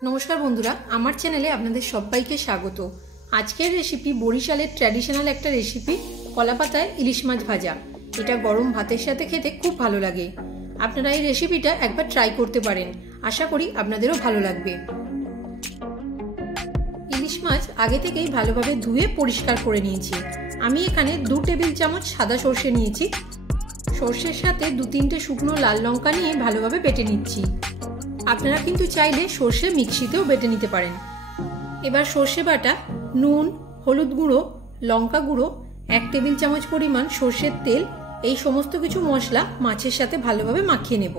नमस्कार बंधुरा आमार चैनेले आपनादेर सबाइके स्वागत। आजकेर रेसिपि बरिशालेर ट्रैडिशनल एक रेसिपि कला पाताय इलिश माछ भाजा। एटा गरम भातेर साथे खेते खूब भालो लागे। आपनारा एई रेसिपिटा एकबार ट्राई करते पारेन, आशा करी आपनादेरो भालो लागबे। इलिश माछ आगे थेकेई भालोभाबे धुए परिष्कार करे नियेछि। आमी एखाने 2 टेबिल चामच सादा सर्षे नियेछि। सर्षेर साथे 2-3টে शुकनो लाल लंका निये भालोभाबे बेटे निচ্ছি। আপনারা কিন্তু চাইলে সরষে মিক্সিতেও বেটে নিতে পারেন। এবার সরষে বাটা, নুন, হলুদ গুঁড়ো, লঙ্কা গুঁড়ো, 1 টেবিল চামচ পরিমাণ সরষের তেল এই সমস্ত কিছু মশলা মাছের সাথে ভালোভাবে মাখিয়ে নেব।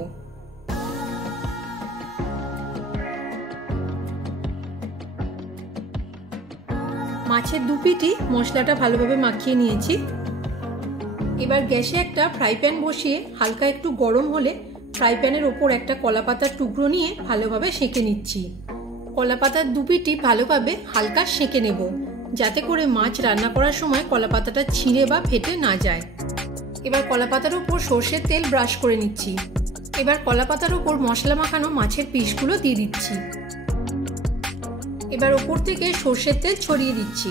মাছের দুপিটি মশলাটা ভালোভাবে মাখিয়ে নিয়েছি। এবার গ্যাসে একটা ফ্রাই প্যান বসিয়ে হালকা একটু গরম হলে ফ্রাই প্যানের ওপর একটা কলা পাতার টুকরো নিয়ে ভালোভাবে সেঁকে নিচ্ছি। কলা পাতার দুপিটি ভালোভাবে হালকা সেঁকে নেব, যাতে করে মাছ রান্না করার সময় কলা পাতাটা ছিঁড়ে বা ফেটে না যায়। এবার কলা পাতার ওপর সরষের তেল ব্রাশ করে নিচ্ছি। এবার কলা পাতার ওপর মশলা মাখানো মাছের পিসগুলো দিয়ে দিচ্ছি। এবার ওপর থেকে সরষের তেল ছড়িয়ে দিচ্ছি।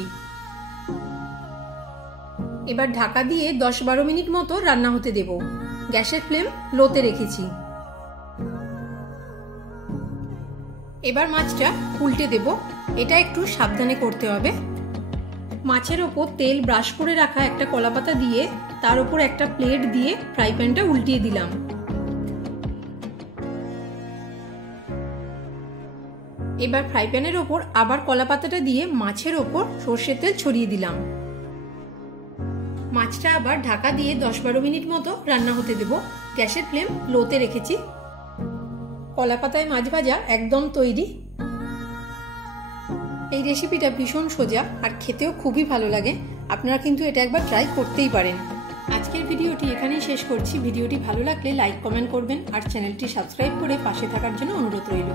এবার ঢাকা দিয়ে 10-12 মিনিট মতো রান্না হতে দেব। গ্যাসের ফ্লেম লোতে রেখেছি। এবার মাছটা উল্টে দেব। এটা একটু সাবধানে করতে হবে। মাছের ওপর তেল ব্রাশ করে রাখা একটা কলাপাতা দিয়ে তার উপর একটা প্লেট দিয়ে ফ্রাই প্যানটা উল্টিয়ে দিলাম। এবার ফ্রাই প্যানের ওপর আবার কলাপাতাটা দিয়ে মাছের ওপর সরষের তেল ছড়িয়ে দিলাম। মাছটা আবার ঢাকা দিয়ে 10-12 মিনিট মতো রান্না হতে দেব। গ্যাসের ফ্লেম লোতে রেখেছি। কলা পাতায় মাছ ভাজা একদম তৈরি। এই রেসিপিটা ভীষণ সোজা আর খেতেও খুবই ভালো লাগে। আপনারা কিন্তু এটা একবার ট্রাই করতেই পারেন। আজকের ভিডিওটি এখানেই শেষ করছি। ভিডিওটি ভালো লাগলে লাইক কমেন্ট করবেন আর চ্যানেলটি সাবস্ক্রাইব করে পাশে থাকার জন্য অনুরোধ রইল।